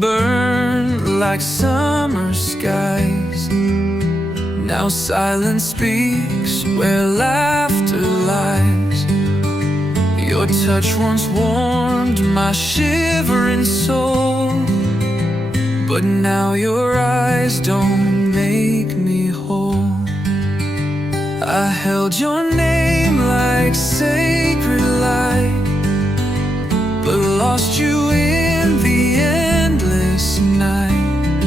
burn like summer skies. Now silence speaks where laughter lies. Your touch once warmed my shivering soul, but now your eyes don't make me whole. I held your name like sacred light, but lost you in the endless night.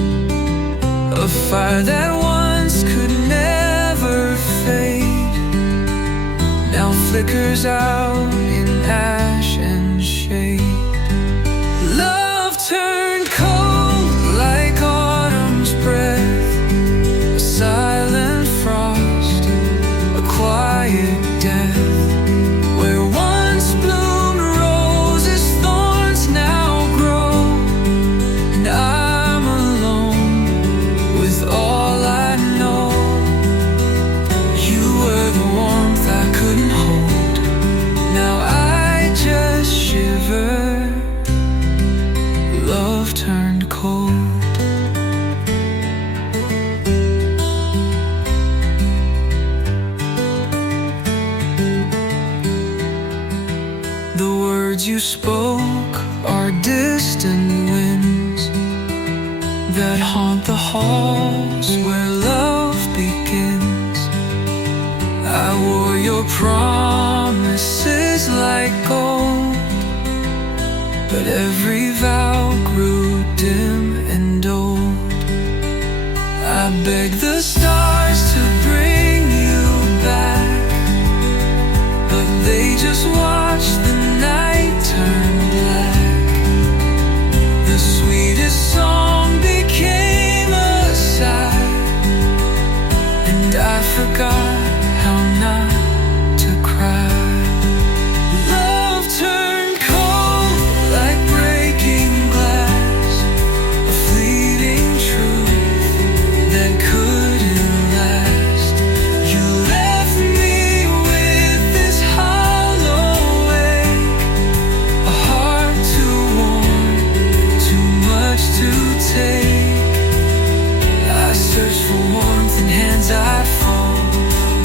A fire that once could never fade now flickers out in ash and shade. Love turned cold like autumn's breath, a silent frost, a quiet death. Where once bloomed roses, thorns now grow, and I'm alone with all I know. You were the warmth I couldn't hold, now I just shiver. Love turned cold. The words you spoke are distant winds that haunt the halls where love begins. I wore your promises like gold, but every vow grew dim and old. I begged the stars to bring you back, but they just watched the night turn black. The sweetest song became a sigh, and I forgot how not to cry. Love turned cold like breaking glass, a fleeting truth that couldn't last. You left me with this hollow ache, a heart too warm, too much to take. I searched for warmth in hands I'd fall,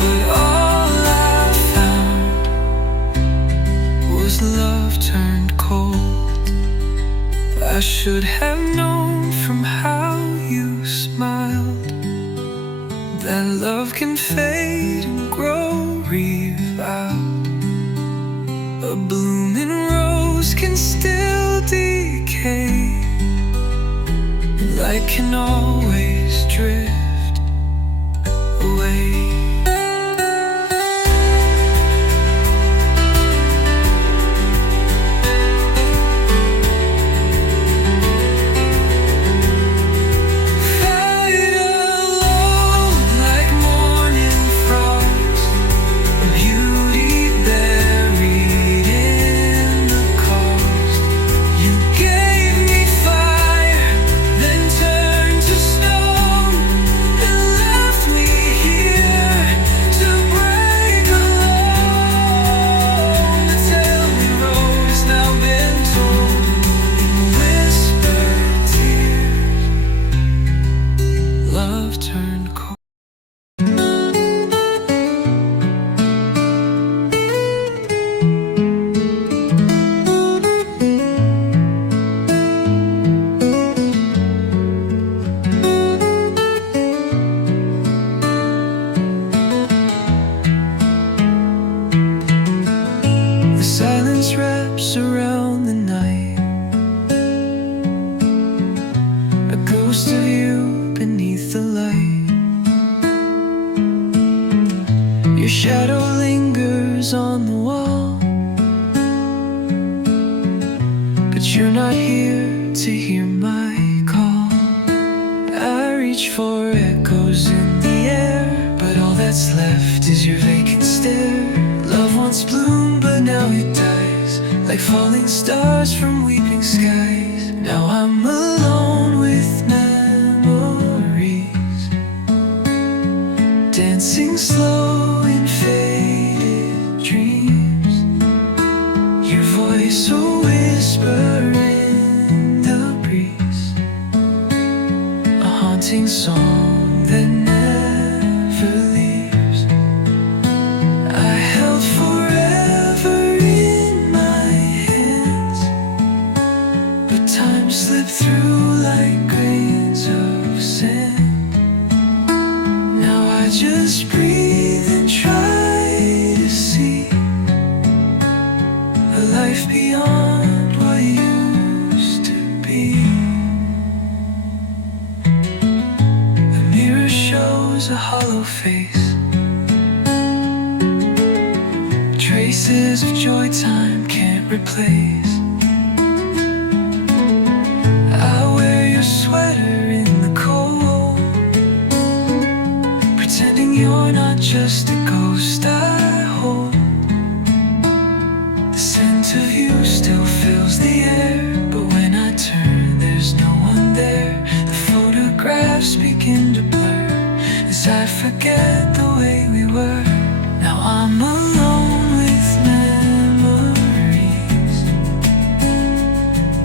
but all I found was love turned cold. I should have known from how you smiled that love can fade and grow revived. A blooming rose can still decay, light can always drift away. Fight alone like morning frost, a beauty buried in the cost. You gave me fire, then turned to stone, and left me here to break alone. The tale we wrote has now been told in whispered tears. Love turned cold. The silence wraps around the night, a ghost of you beneath the light. Your shadow lingers on the wall, but you're not here to hear my call. I reach for echoes in the air, but all that's left is your vacant stare. Love once bloomed, but now it dies like falling stars from weeping skies. Now I'm alone with memories, dancing slow in faded dreams. Your voice a whisper in the breeze. song that never leaves. I held forever in my hands, but time slipped through like grains of sand. Now I just breathe and try to see a life beyond what used to be. The mirror shows a hollow face, traces of joy time can't replace. I wear your sweater in the cold, pretending you're not just a ghost I hold. The scent of you still fills the air, but when I turn there's no one there. The photographs begin to blur as I forget the way we were. Now I'm alone with memories,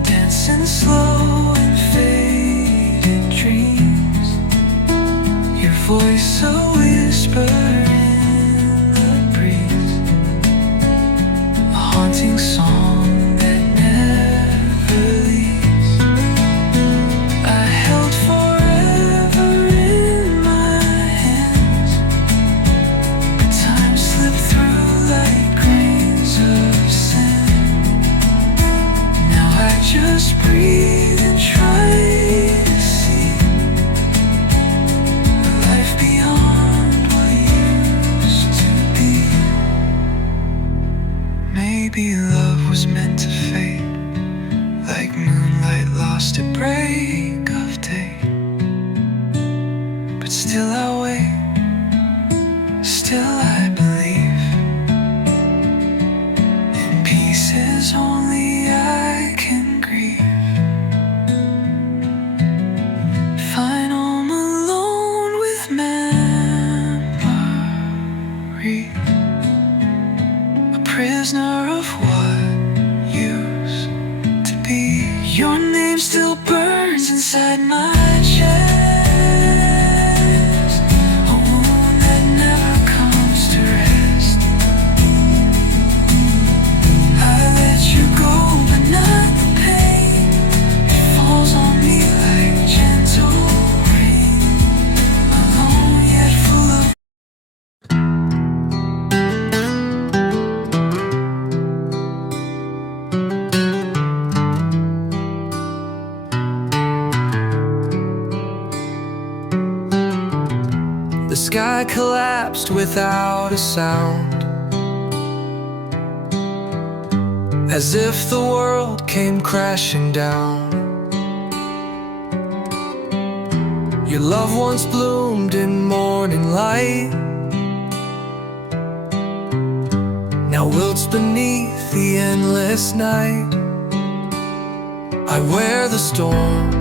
dancing slow in faded dreams. Your voice a whisper in the breeze, a haunting song that never leaves. I held forever in my hands, but time slipped through like grains of sand. Now I just breathe and try to see a life beyond what used to be. Maybe love was meant to fade, like moonlight lost at break of day. But still I wait, still I believe in pieces only I can grieve. Fine, I'm alone with memory, a prisoner of what used to be. Your name still burns inside my chest, a wound that never comes to rest. I let you go, but not the pain. It falls on me like gentle rain, alone yet full of. The sky collapsed without a sound, as if the world came crashing down. Your love once bloomed in morning light, now wilts beneath the endless night. I wear the storm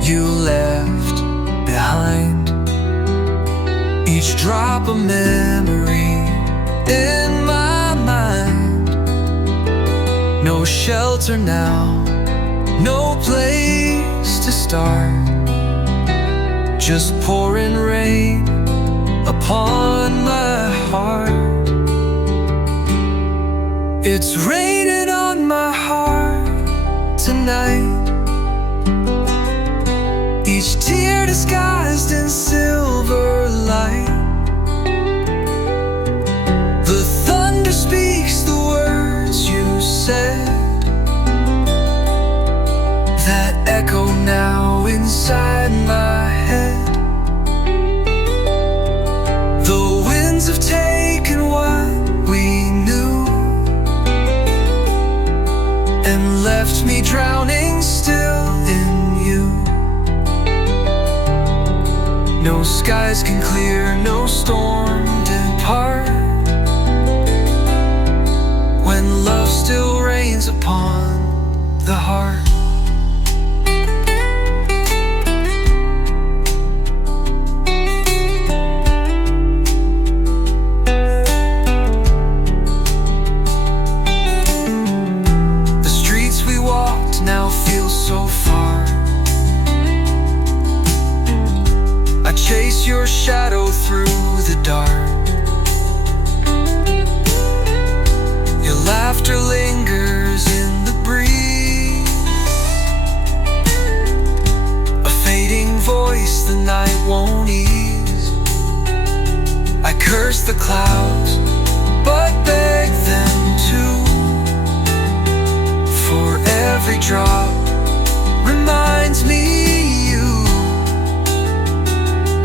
you left behind, each drop a memory in my mind. No shelter now, no place to start, just pouring rain upon my heart. It's raining on my heart tonight, each tear disguised in silver light. The thunder speaks the words you said, that echo now inside my head. The winds have taken what we knew and left me drowning still in you. No skies can clear, no storm depart, when love still reigns upon the heart. The streets we walked now feel so far, chase your shadow through the dark. Your laughter lingers in the breeze, a fading voice the night won't ease. I curse the clouds, but beg them to. For every drop reminds me you.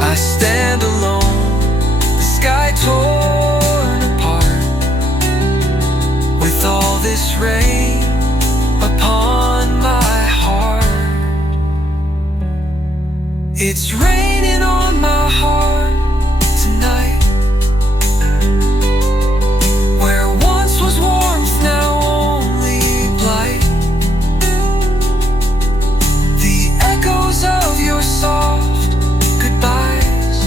I stand alone, the sky torn apart, with all this rain upon my heart. It's raining on my heart tonight. Where once was warmth, now only blight. The echoes of your soft goodbyes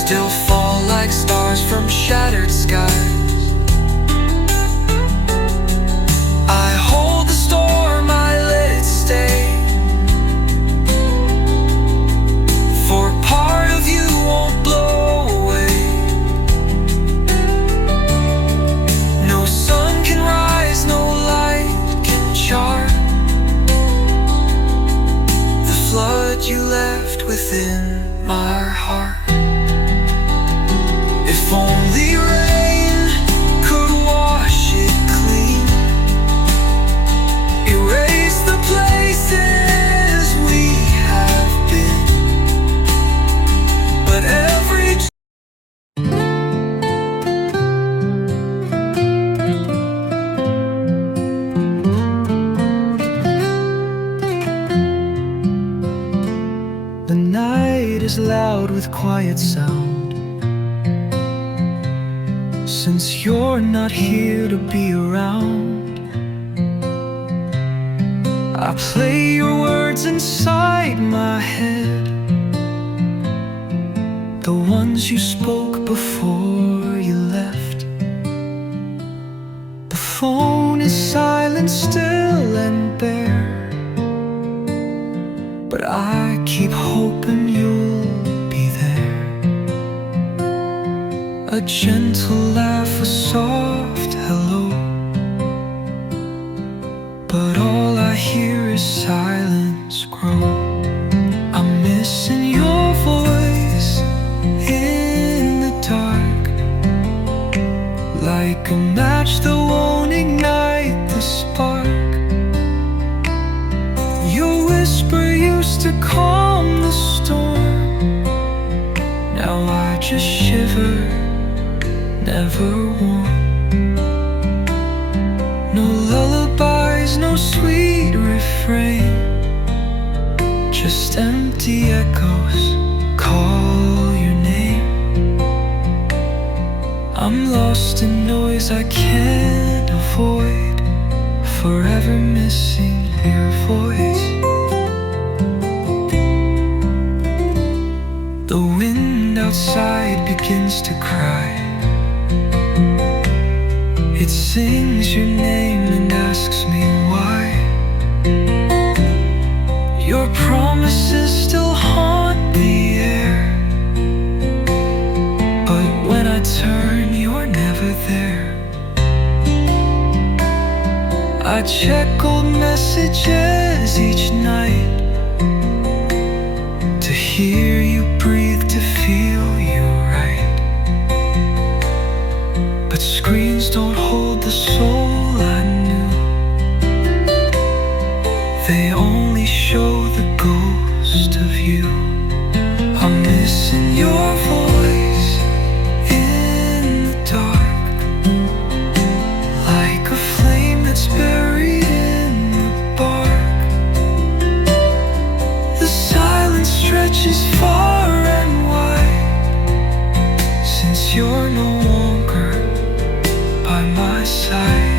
still fall like stars from shattered skies. I hold the storm, I let it stay, for part of you won't blow away. No sun can rise, no light can chart the flood you left within my heart. If only rain could wash it clean, erase the places we have been. But every the night is loud with quiet sound. Since you're not here to be around, I play your words inside my head, the ones you spoke before you left. The phone is silent, still and bare, but I keep hoping you'll be there. A gentle laugh, a soft hello, but all I hear is silence grow. I'm missing your voice in the dark, like a match that won't ignite the spark. Your whisper used to calm the storm, now I just shiver, never warm. No lullabies, no sweet refrain, just empty echoes call your name. I'm lost in noise I can't avoid, forever missing your voice. The wind outside begins to cry. It sings your name and asks me why. Your promises still haunt the air, but when I turn, you're never there. I check old messages each night, to hear you breathe, to feel you right. But screens don't hold the soul I knew, they only show the ghost of you. I'm missing your voice in the dark, like a flame that's buried in the bark. The silence stretches far and wide, since you're no longer by my side.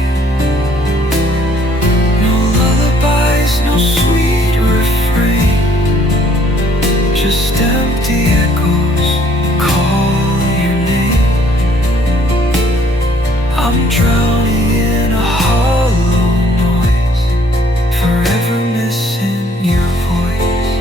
No lullabies, no sweet refrain, just empty echoes call your name. I'm drowning in a hollow noise, forever missing your voice.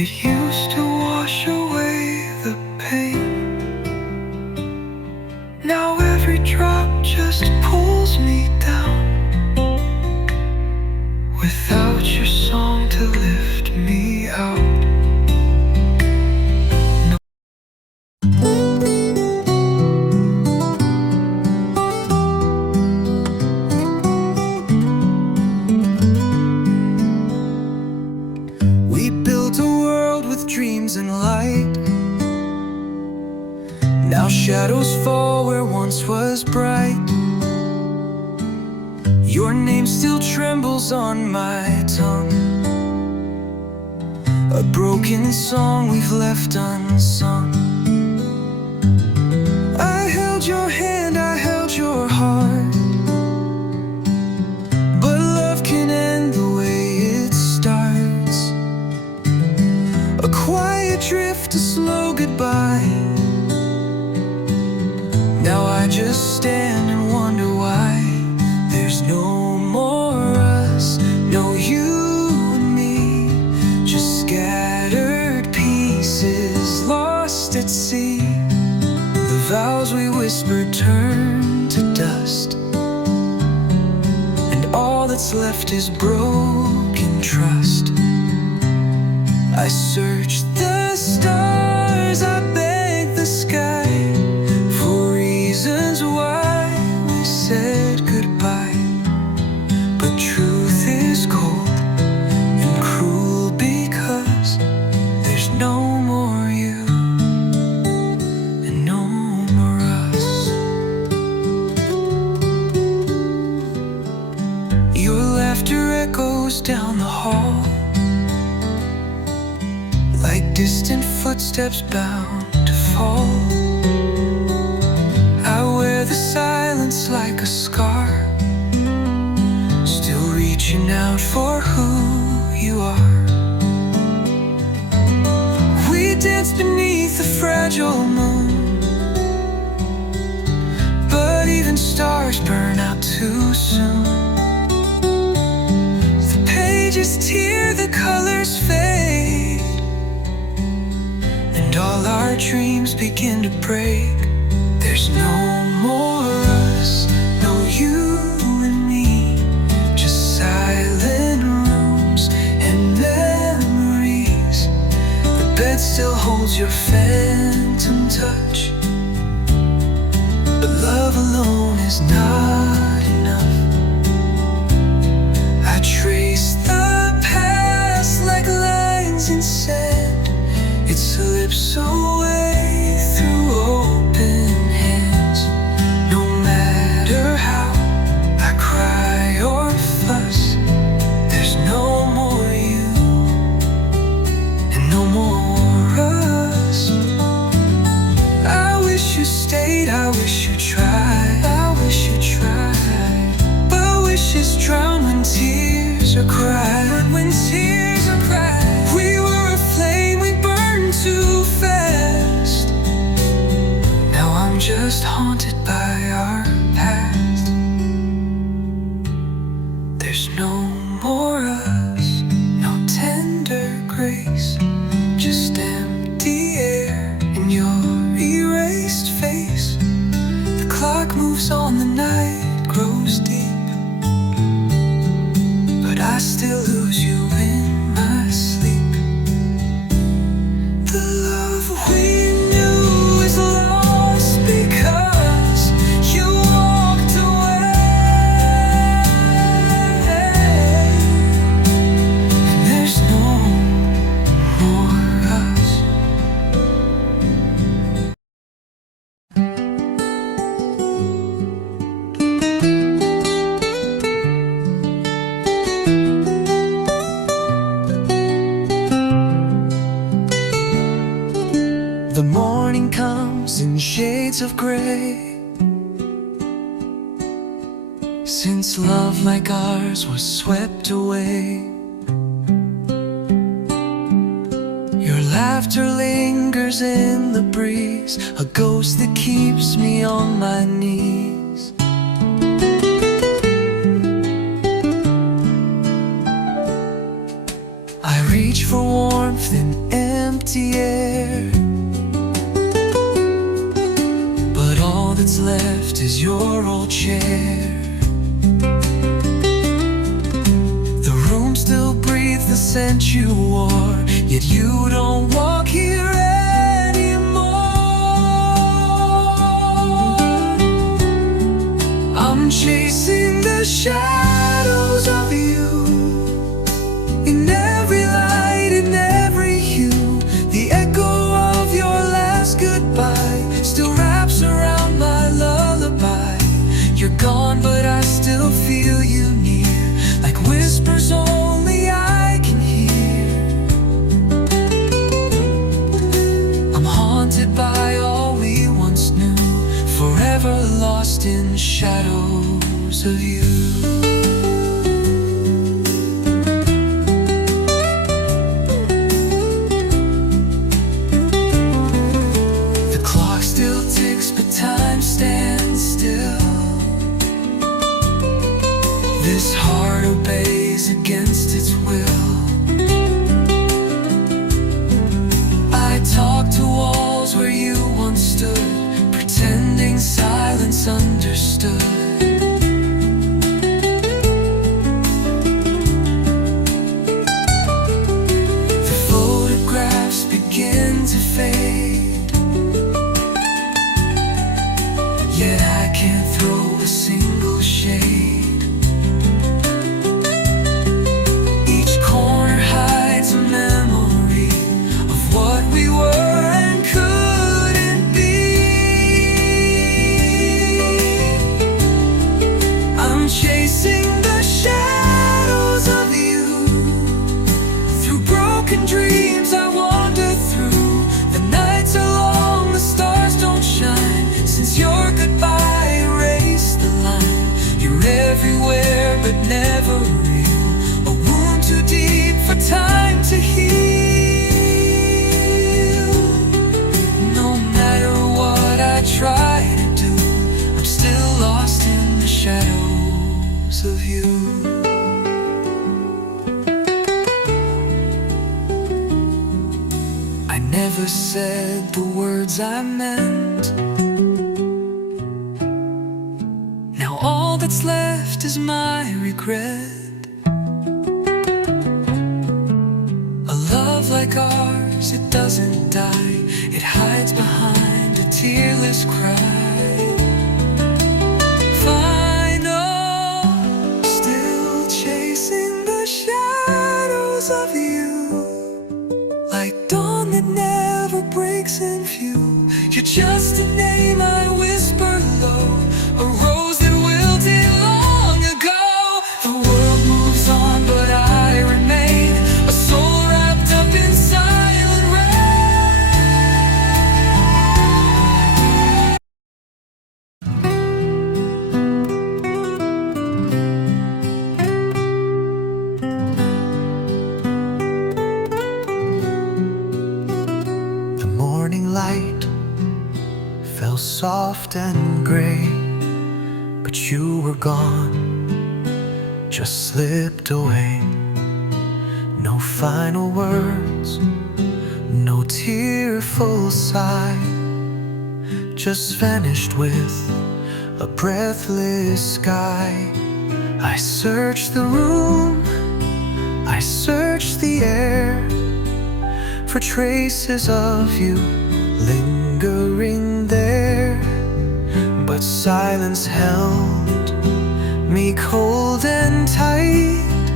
It used to wash away the pain. Now every drop just pulls me down. Without your song to lift me out. We built a world with dreams and light. Now shadows fall where once was bright. Your name still trembles on my tongue, a broken song we've left unsung. I held your hand, I held your heart, but love can end the way it starts. A quiet drift, a slow goodbye. Now I just stand and wonder why there's no more us, no you and me, just scattered pieces lost at sea. The vows we whispered turn to dust, and all that's left is broken trust. I search the stars, I beg the sky for reasons why we said goodbye. But truth is cold and cruel because there's no more you and no more us. Your laughter echoes down the hall like distant footsteps bound to fall. I wear the silence like a scar, still reaching out for who you are. We danced beneath the fragile moon, but even stars burn out too soon. The pages tear, the colors fade, and all our dreams begin to break. There's no more us, no you and me, just silent rooms and memories. The bed still holds your phantom touch, but love alone is not enough. I trace the past like lines in sand. It slips away through open hands. No matter how I cry or fuss, there's no more you and no more us. I wish you stayed, I wish you tried, I wish you tried. But wishes drown when tears are cried, when tears are cried. We were a flame, we burned too fast. Now I'm just haunted by our past. There's no more us, no tender grace, just empty air in your erased face. The clock moves on, the night grows deep, but I still lose you in my sleep. The love we knew is lost because you walked away. And there's no more us. The morning comes in shades of gray. Since love like ours was swept away, your laughter lingers in the breeze, a ghost that keeps me on my knees. I reach for warmth in empty air. But all that's left is your old chair. The room still breathes the scent you wore, yet you don't walk here anymore. I'm chasing the shadows of you, in every light, in every hue. The echo of your last goodbye still wraps around my lullaby. You're gone, but I still feel you near, like whispers only I can hear. I'm haunted by all we once knew, forever lost in shadows of you. Time stands still. This heart obeys against its will. I talk to walls where you once stood, pretending silence understood. The photographs begin to fade, yet I can't throw a single shade. Each corner hides a memory of what we were and couldn't be. I'm chasing the shadows of you. Through broken dreams I wander through. The nights are long, the stars don't shine, since your goodbye erased the line. You're everywhere but never real, a wound too deep for time to heal. No matter what I try to do, I'm still lost in the shadows of you. I never said the words I meant. Now all that's left is my regret. A love like ours, it doesn't die, it hides behind a tearless cry. Final, still chasing the shadows of you, like dawn that never breaks in view. You're just a name I whisper low, a rose that wilted long ago. The world moves on, but I remain, a soul wrapped up in silent rain. The morning light fell soft and gray, but you were gone, just slipped away. No final words, no tearful sigh, just vanished with a breathless sky. I searched the room, I searched the air, for traces of you lingering there. But silence held me cold and tight,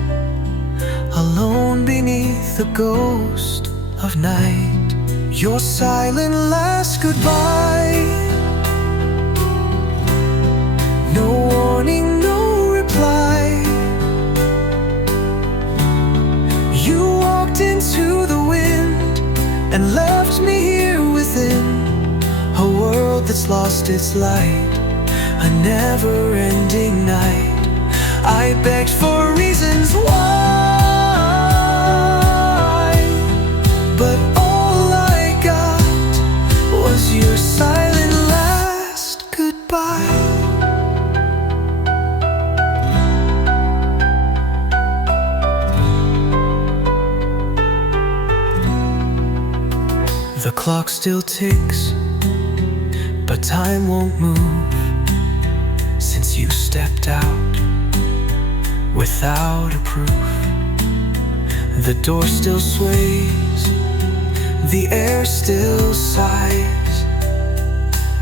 alone beneath the ghost of night. Your silent last goodbye, no warning, no reply. You walked into the wind and left me here within a world that's lost its light, a never-ending night. I begged for reasons why, but all I got was your silent last goodbye. The clock still ticks, but time won't move since you stepped out without a proof. The door still sways, the air still sighs,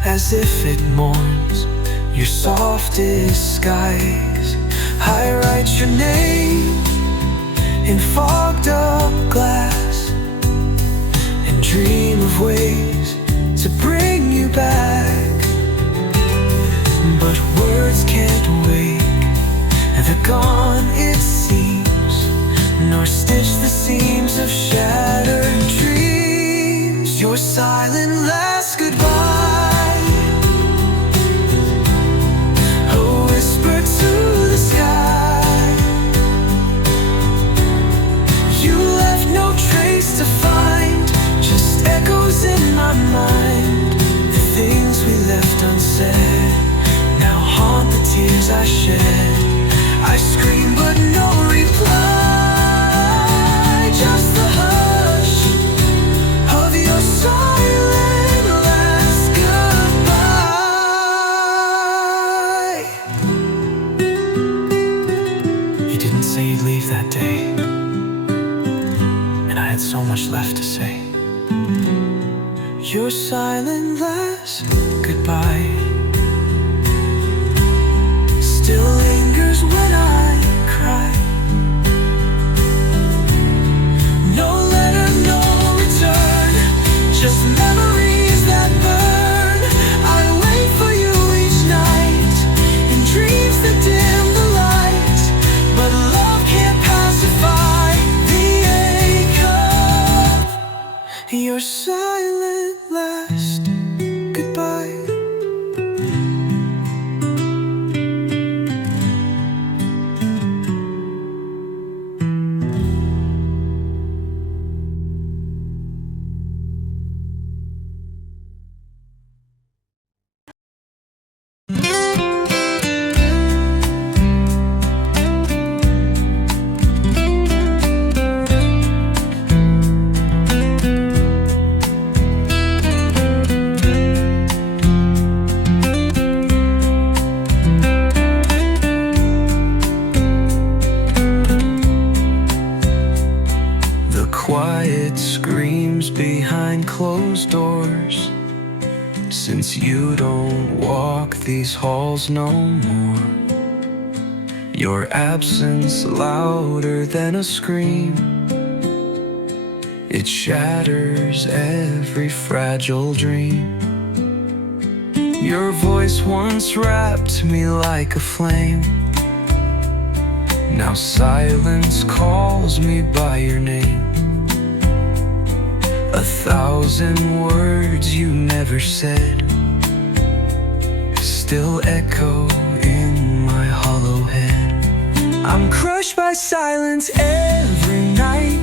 as if it mourns your softest skies. I write your name in fogged up glass and dream of ways to bring you back. But words can't wake, they're gone it seems, nor stitch the seams of shattered dreams. Your silent last goodbye, a whisper to the sky. You left no trace to find, just echoes in my mind. The things we left unsaid now haunt the tears I shed. I scream but no reply, just the hush of your silent last goodbye. You didn't say you'd leave that day, and I had so much left to say. Your silent last goodbye still lingers when I cry. No letter, no return, just memories that burn. I wait for you each night in dreams that dim the light, but love can't pacify the ache of your silent last goodbye. Quiet screams behind closed doors, since you don't walk these halls no more. Your absence louder than a scream, it shatters every fragile dream. Your voice once wrapped me like a flame, now silence calls me by your name. 1,000 words you never said still echo in my hollow head. I'm crushed by silence every night,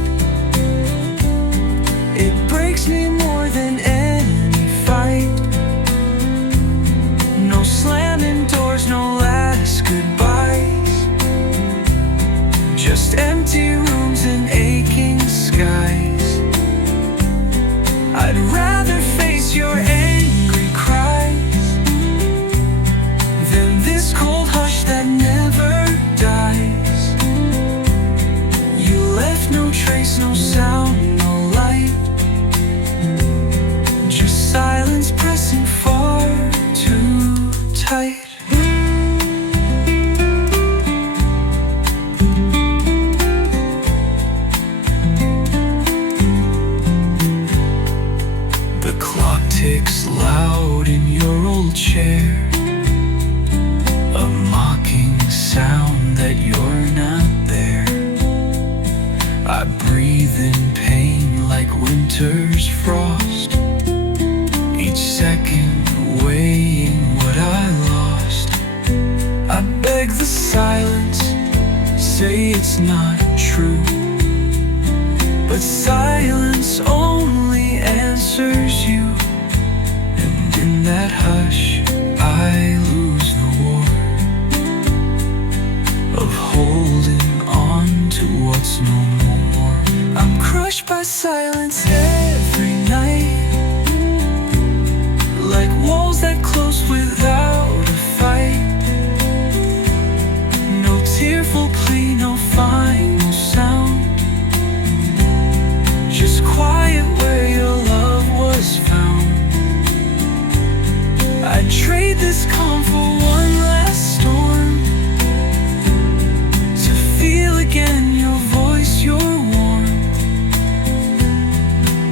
it breaks me more than any fight. No slamming doors, no last goodbyes, just empty rooms and aching skies. I'd rather face your angry cries than this cold hush that never dies. You left no trace, no sound, no light, just silence pressing far too tight. Ticks loud in your old chair, a mocking sound that you're not there. I breathe in pain like winter's frost, each second weighing what I lost. I beg the silence, say it's not true, but silence only answers you. In that hush, I lose the war of holding on to what's no more. I'm crushed by silence every night, walls that close without a fight. No tearful plea, no final sound. Just quiet where your love was found. I'd trade this calm for one last storm, to feel again your voice, your warmth.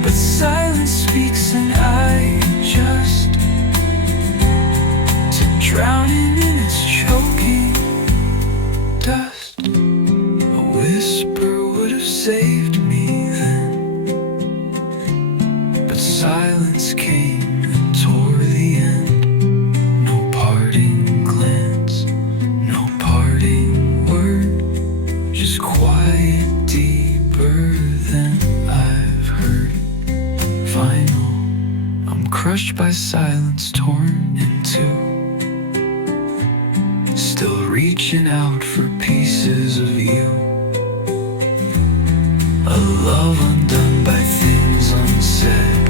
But silence speaks and I adjust to drowning in its choking dust. A whisper would have saved me then, but silence came and tore the end. No parting glance, no parting word, just quiet deeper than I've heard. Final, I'm crushed by silence, torn in two, still reaching out for pieces of you. A love undone by things unsaid,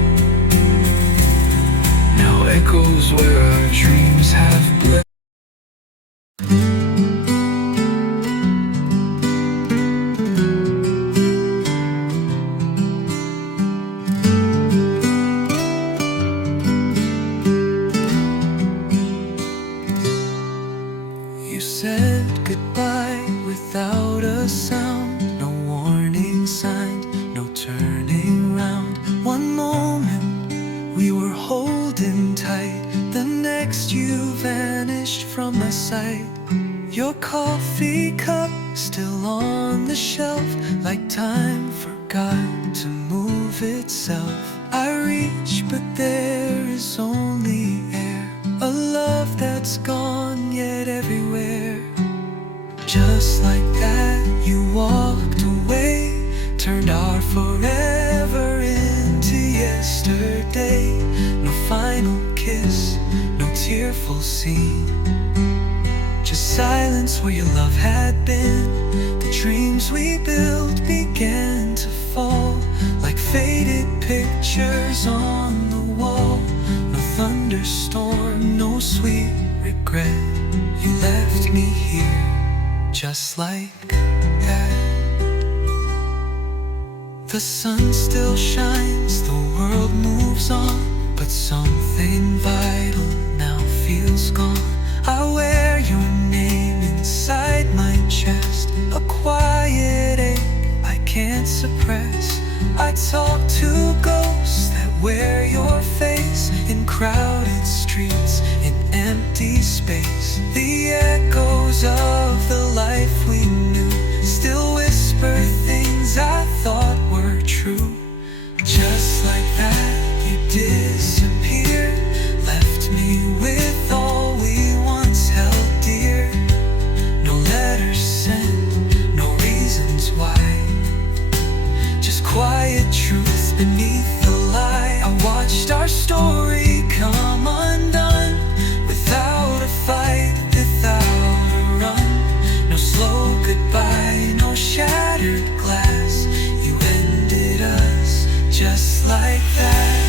now echoes where our dreams have bled. You said goodbye without a sound, no warning signs, no turning round. One moment we were holding tight, the next you vanished from my sight. Your coffee cup still on the shelf, like time forgot to move itself. I reach but there is only air, a love that's gone yet everywhere. Just like that you walked away, turned our forever into yesterday. No final kiss, no tearful scene, just silence where your love had been. The dreams we built began to fall, like faded pictures on the wall. No thunderstorm, no sweet regret, you left me here just like that. The sun still shines, the world moves on, but something vital now feels gone. I wear your name inside my chest, a quiet ache I can't suppress. I talk to ghosts that wear your face, in crowded streets, in empty space. The echoes of the life we knew still whisper things I thought were true. Just like that you disappeared, left me with all we once held dear. No letters sent, no reasons why, just quiet truth beneath the lie. I watched our story come undone, without a fight, without a run. No slow goodbye, no shattered glass, you ended us just like that.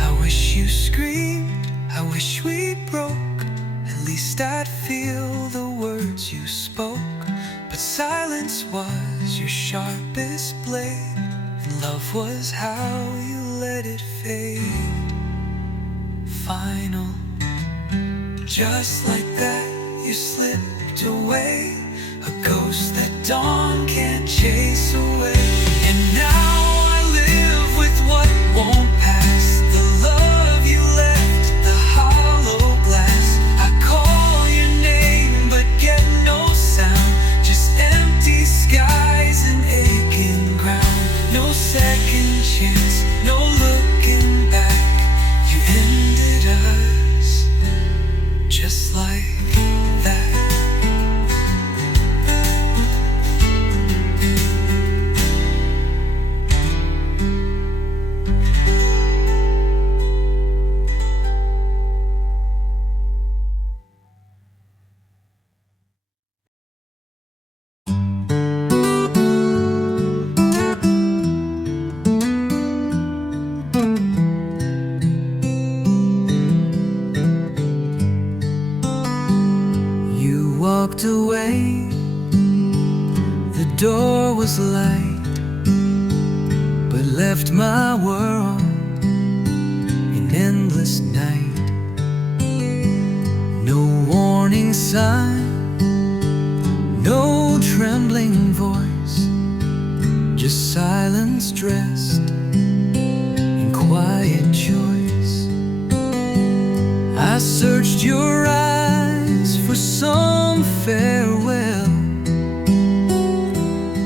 I wish you screamed, I wish we broke, at least I'd feel the words you spoke. But silence was your sharpest blade, and love was how you let it fade. Final, just like that you slipped away, a ghost that dawn can't chase away. And now I live with what won't pass, the love you left, the hollow glass. I call your name but get no sound, just empty skies and aching ground. No second chance, no looking back, you ended us just like that. door was light, but left my world in endless night. No warning sign, no trembling voice, just silence dressed in quiet choice. I searched your eyes for some farewell,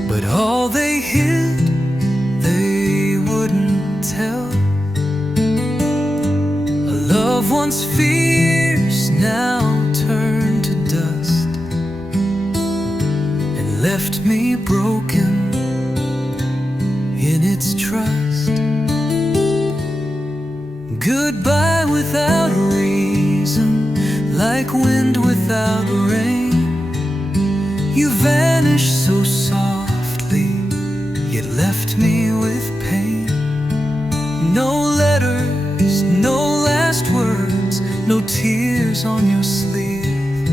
but all they hid, they wouldn't tell. A love once fierce now turned to dust, and left me broken in its trust. Goodbye without reason, like wind without rain. You vanished so softly, yet left me with pain. No letters, no last words, no tears on your sleeve,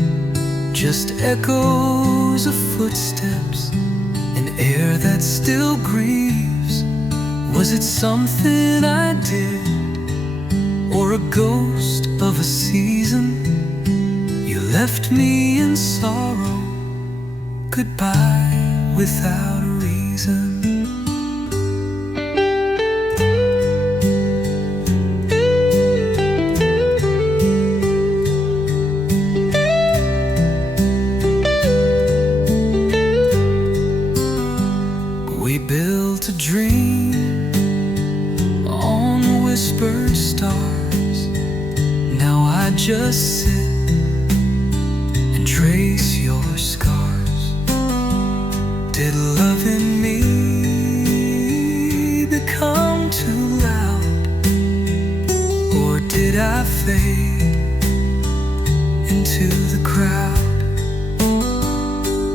just echoes of footsteps, an air that still grieves. Was it something I did, or a ghost of a season? You left me in sorrow, goodbye without a reason. We built a dream on whispered stars. Now I just sit and trace your scars. Did loving me become too loud, or did I fade into the crowd?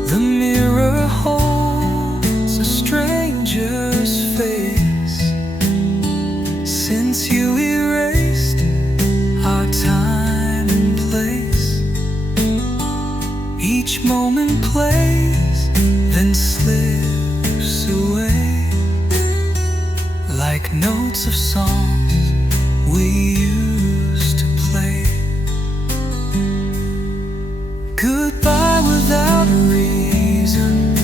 The mirror holds a stranger's face, since you erased our time and place. Each moment plays, then slips away, like notes of songs we used to play. Goodbye without a reason,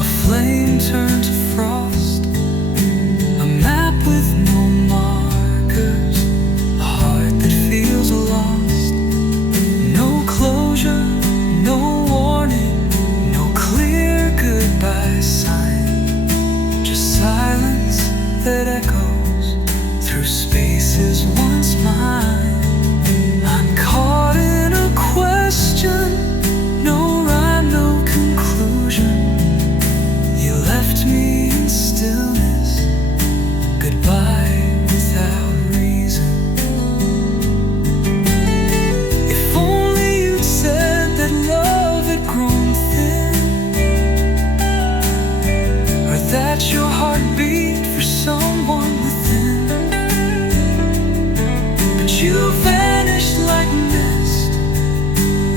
a flame turned to frost, a map with no markers, a heart that feels lost. No closure, no warning, no clear goodbye sign, just silence that echoes through spaces once mine. I'm caught in a question, no rhyme, no conclusion. You left me in stillness, goodbye without reason. If only you'd said that love had grown thin, or that your heart beat for someone within. But you vanished like mist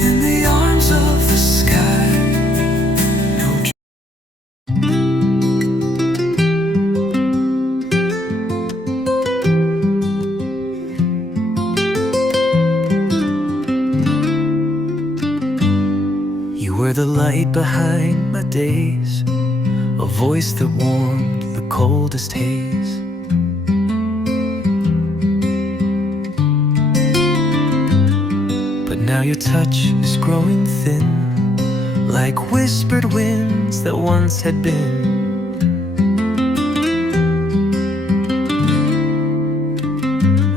in the arms of the sky. No You were the light behind my days, a voice that warmed the coldest haze. But now your touch is growing thin, like whispered winds that once had been.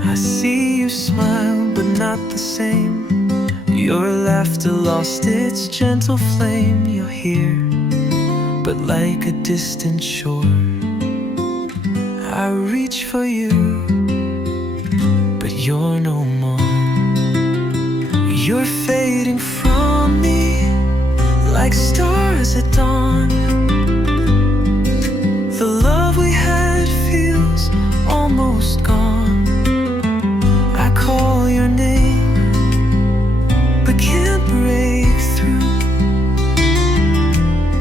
I see you smile, but not the same. Your laughter lost its gentle flame. You're here, but like a distant shore, I reach for you, but you're no more. You're fading from me like stars at dawn. The love we had feels almost gone. I call your name, but can't break through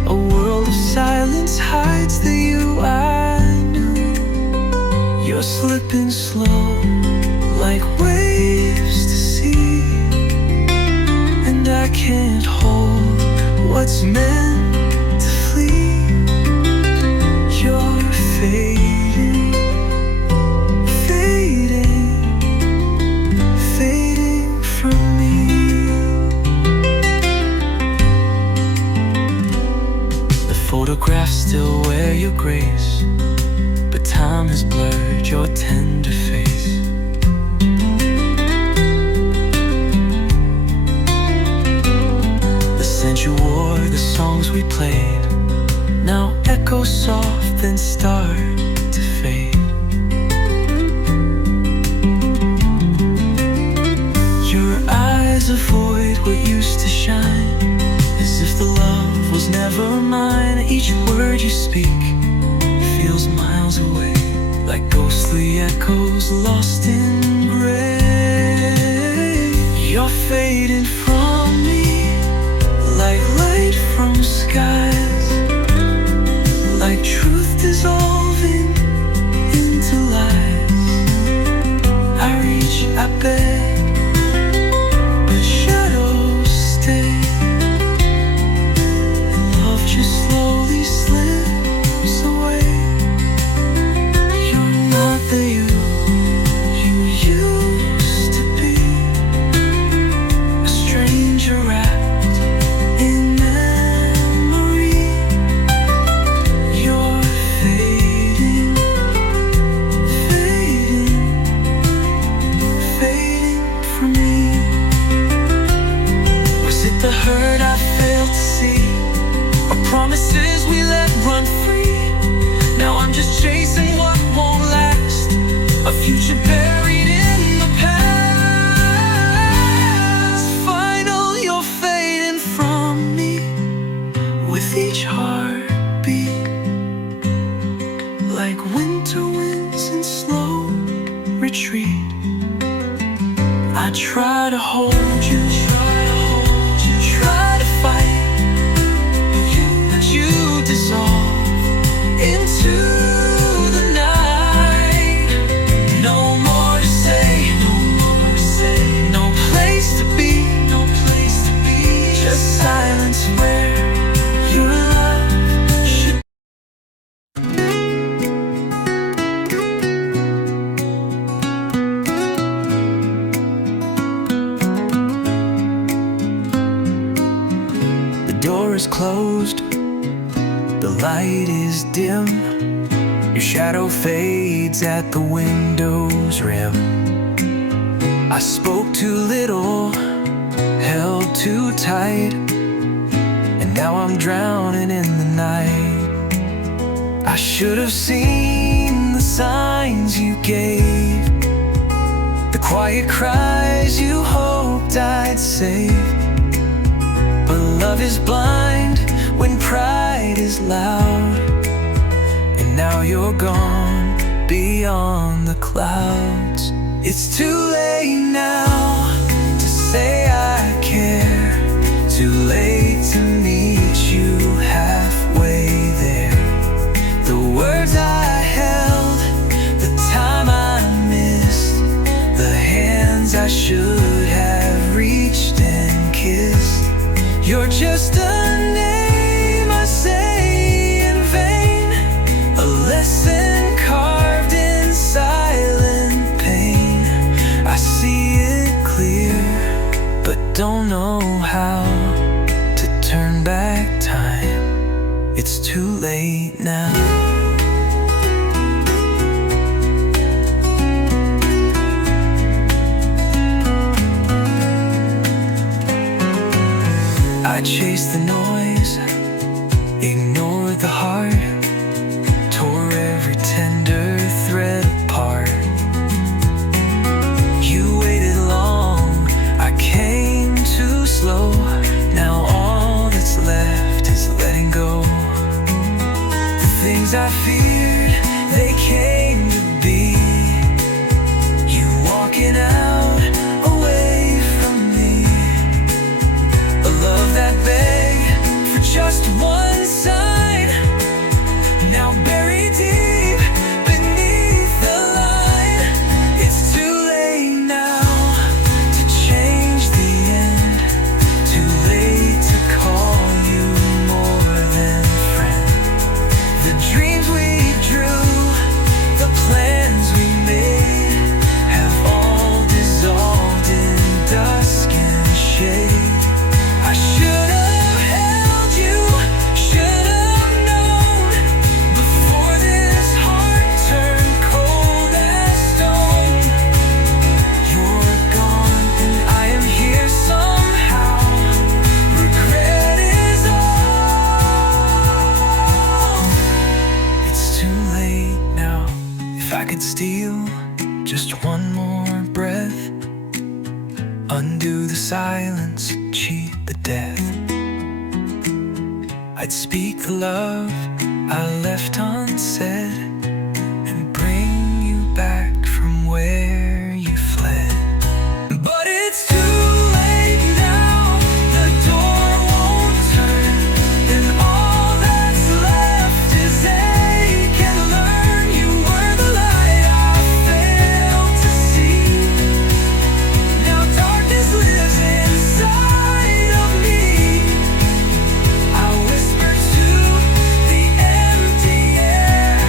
a world of silence. and slow, like waves to sea. And I can't hold what's meant to flee. You're fading, fading, fading from me. The photographs still wear your grace, but time has blurred your tender face. The scent you wore, the songs we played, now echo soft then start to fade. Your eyes avoid what used to shine, as if the love was never mine. Each word you speak feels miles away, like ghostly echoes lost in gray. You're fading from me, like light from skies, like truth dissolving into lies. I reach, I beg, but shadows stay. Love just slowly slips away. You're not the you used to be, a stranger wrapped in memory. You're fading, fading, fading from me. Was it the hurt I failed to see, or promises we let run free? Now I'm just chasing what won't last, a future buried in the past. Final, you're fading from me with each heartbeat, like winter winds in slow retreat. I try to hold you, try to fight, but you dissolve into the night. No more to say, no place to be, just silence where your love should. The door is closed, the light is dim, your shadow fades at the window's rim. I spoke too little, held too tight, and now I'm drowning in the night. I should have seen the signs you gave, the quiet cries you hoped I'd save. But love is blind when pride is loud, and now you're gone beyond the clouds. It's too late now to say I care, too late to meet you halfway there. The words I held, the time I missed, the hands I should have reached and kissed. You're just a name I say in vain, a lesson carved in silent pain. I see it clear, but don't know how to turn back time. It's too late now. I chased the noise, ignored the heart, tore every tender thread apart. You waited long, I came too slow. Now all that's left is letting go. The things I feared, they came to be. You walking out away from me, a love that begged for just one sign, now buried deep beneath the line. silence cheat the death. I'd speak the love I left unsaid and bring you back from where you fled. But it's too late now, the door won't turn, and all that's left is ache and learn. You were the light I failed to see. Now darkness lives inside of me. I whisper to the empty air,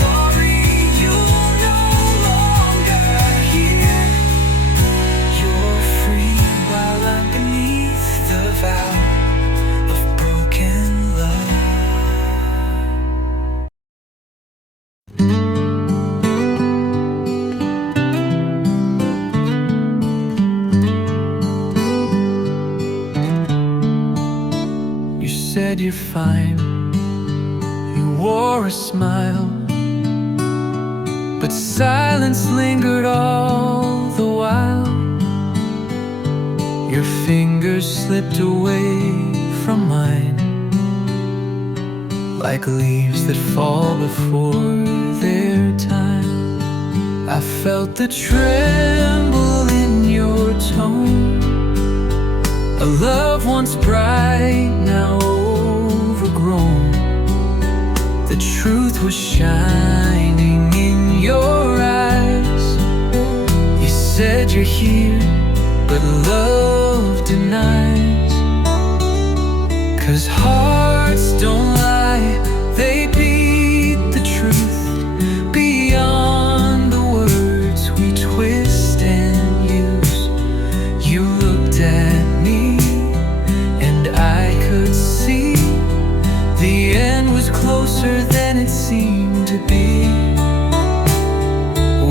sorry you'll no longer hear. You're free while I'm beneath the vow of broken love. You said you're fine, you wore a smile, but silence lingered all the while. Your fingers slipped away from mine, like leaves that fall before their time. I felt the tremble in your tone, a love once bright, now overgrown. The truth was shining in your eyes. You said you're here, but love denies. 'Cause hearts don't lie, they beat the truth beyond the words we twist and use. You looked at me and I could see the end was closer than it seemed to be.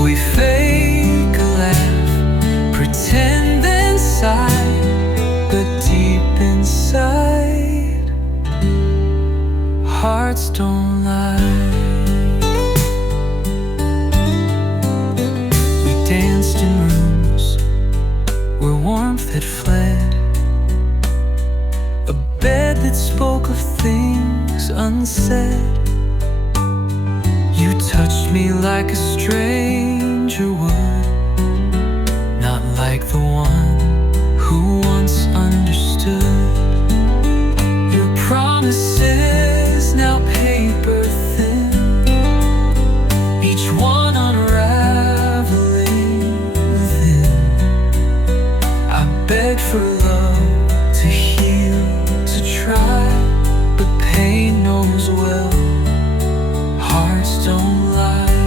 We fake a laugh, pretend then sigh, but deep inside, hearts don't lie. We danced in rooms where warmth had fled, a bed that spoke of things unsaid. You touched me like a stranger would, not like the one who once understood. Your promises now paper thin, each one unraveling within. I begged for love to heal, to try, but pain knows well, hearts don't lie.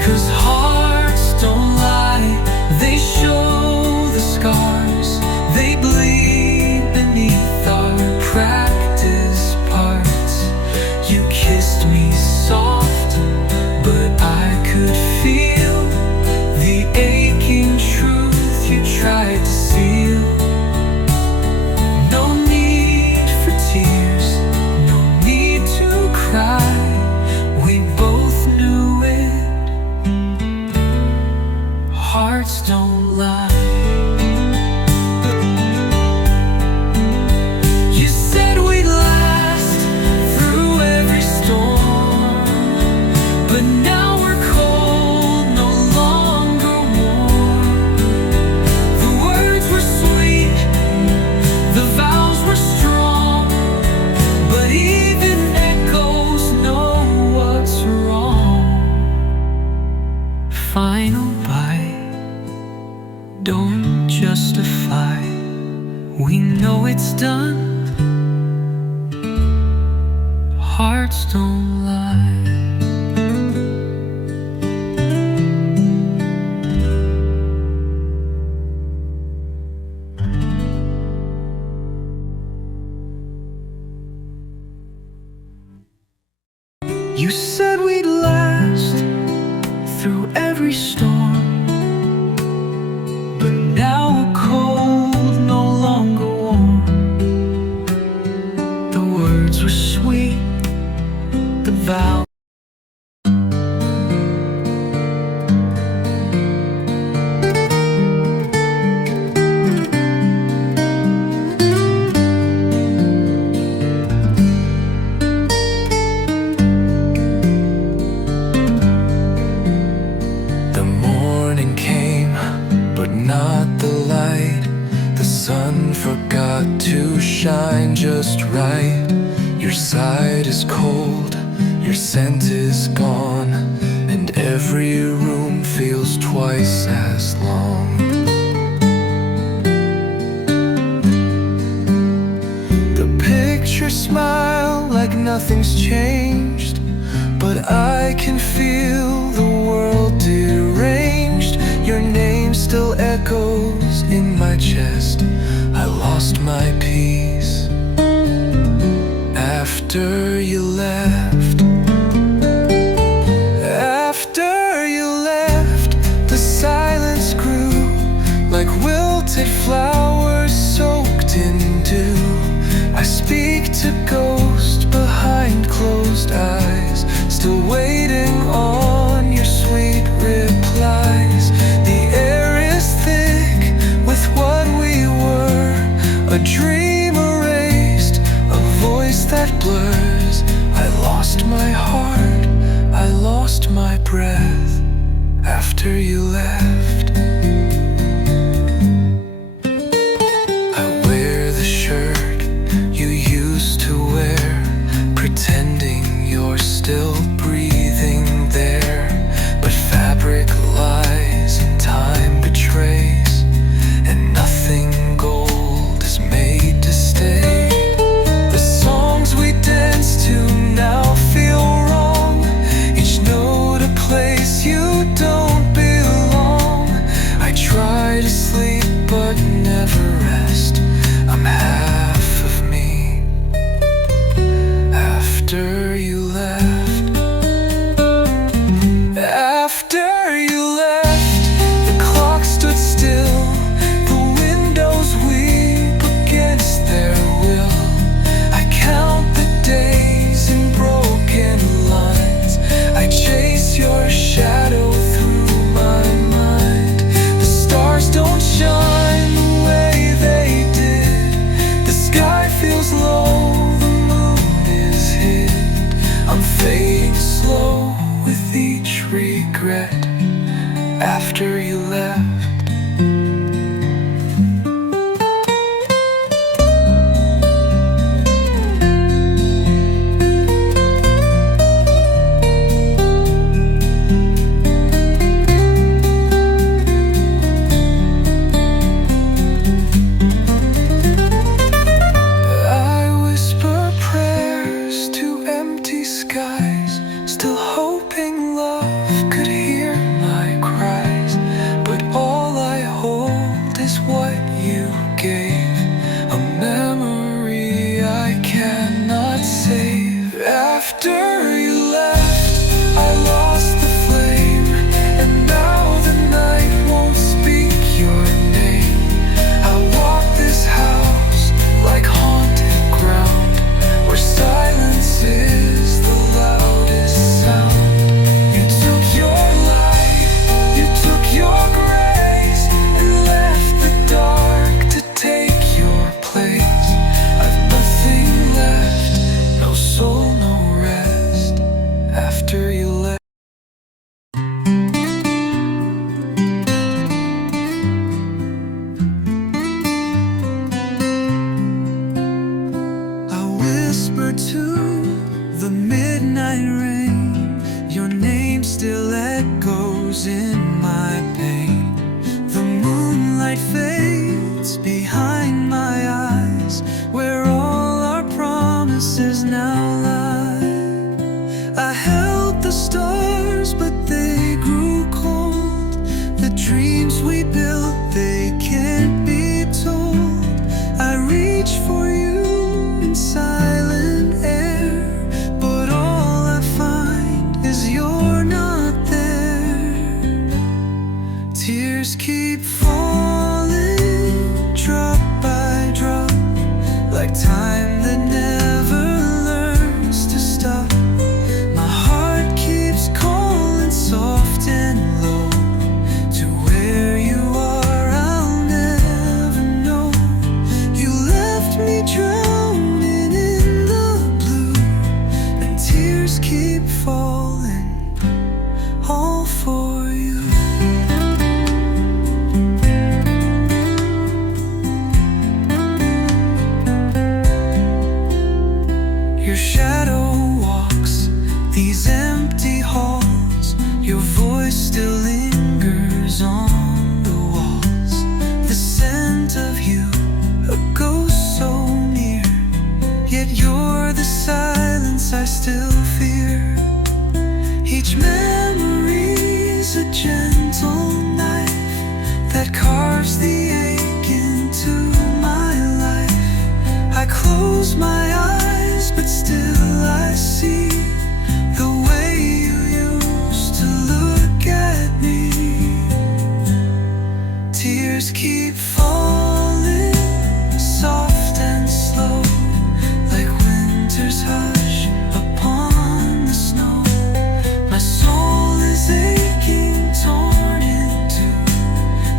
'Cause hearts don't lie, they show the scars, they bleed beneath our practice parts. You kissed me soft, but I could feel the aching truth you tried to seal. No need for tears, no need to cry, we both knew it. Hearts don't lie. You said we'd last through every storm, but now we're cold, no longer warm. The words were sweet, the vows were strong, but even echoes know what's wrong. Final bite, don't justify, we know it's done. Hearts don't lie. You said we'd last through every storm, but now we're cold, no longer warm. The words were sweet, the vow. feeling just right. Your side is cold, your scent is gone, and every room feels twice as long. The pictures smile like nothing's changed, but I can feel the world deranged. Your name still echoes in my chest. I lost my peace after you left. After you left, the silence grew like wilted flowers soaked in dew. I speak to ghosts behind closed eyes, still waiting on your sweet replies. The air is thick with what we were, a dream erased, a voice that blurs. I lost my heart, I lost my breath after you left. I wear the shirt you used to wear, pretending you're still breathing there. But fabric lies and time betrays, and nothing gold is made to stay. The songs we dance to now feel wrong, each note a place you don't belong. I try to sleep but never rest. I'm half of me after you left. After you left, the clock stood still, the windows weep against their will. I count the days in broken lines, I chase your shadow through my mind. The stars don't shine the way they did, the sky feels low, the moon is hid. I'm fading slow with each regret after you left. I whisper prayers to empty skies, still hoping love could hear my cries. But all I hold is what you gave, a memory I cannot save. After you left, I lost the flame, and now the night won't speak your name. I walk this house like haunted ground, where silence is the loudest sound. You took your light, you took your grace, and left the dark to take your place. I've nothing left, no soul, no rest after you left. I whisper to the midnight rain, your name still echoes in my pain. The moonlight fades behind my eyes, where all our promises now lie. I held the stars, but they grew cold. The dreams we built, they can't be told. I reach for you in silent air, but all I find is you're not there. Tears keep falling, drop by drop, like time that never learned. Your shadow walks these empty halls. Your voice still lingers on the walls. The scent of you, a ghost so near. Yet you're the silence I still fear. Each memory's a gentle knife that carves the ache into my life. I close my eyes, but still I see the way you used to look at me. Tears keep falling, soft and slow, like winter's hush upon the snow. My soul is aching, torn in two,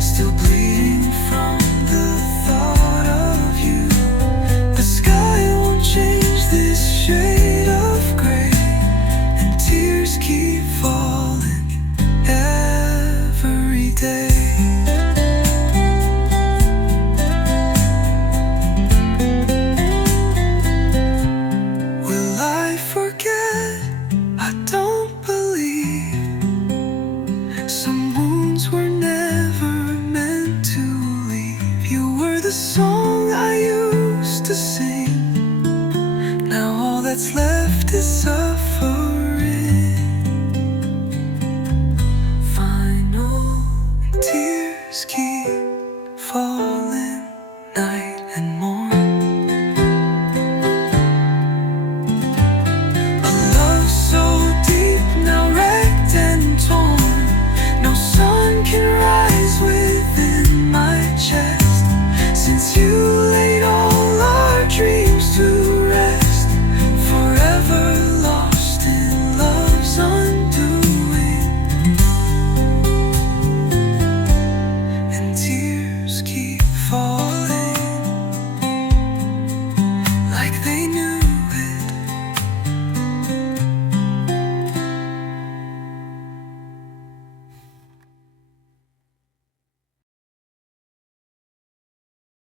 still bleeding from the thought of you. The sky won't change this shade of gray, and tears keep falling every day. Will I forget? I don't believe. Some wounds were never meant to leave. You were the song I used to sing. Now all that's left is suffering.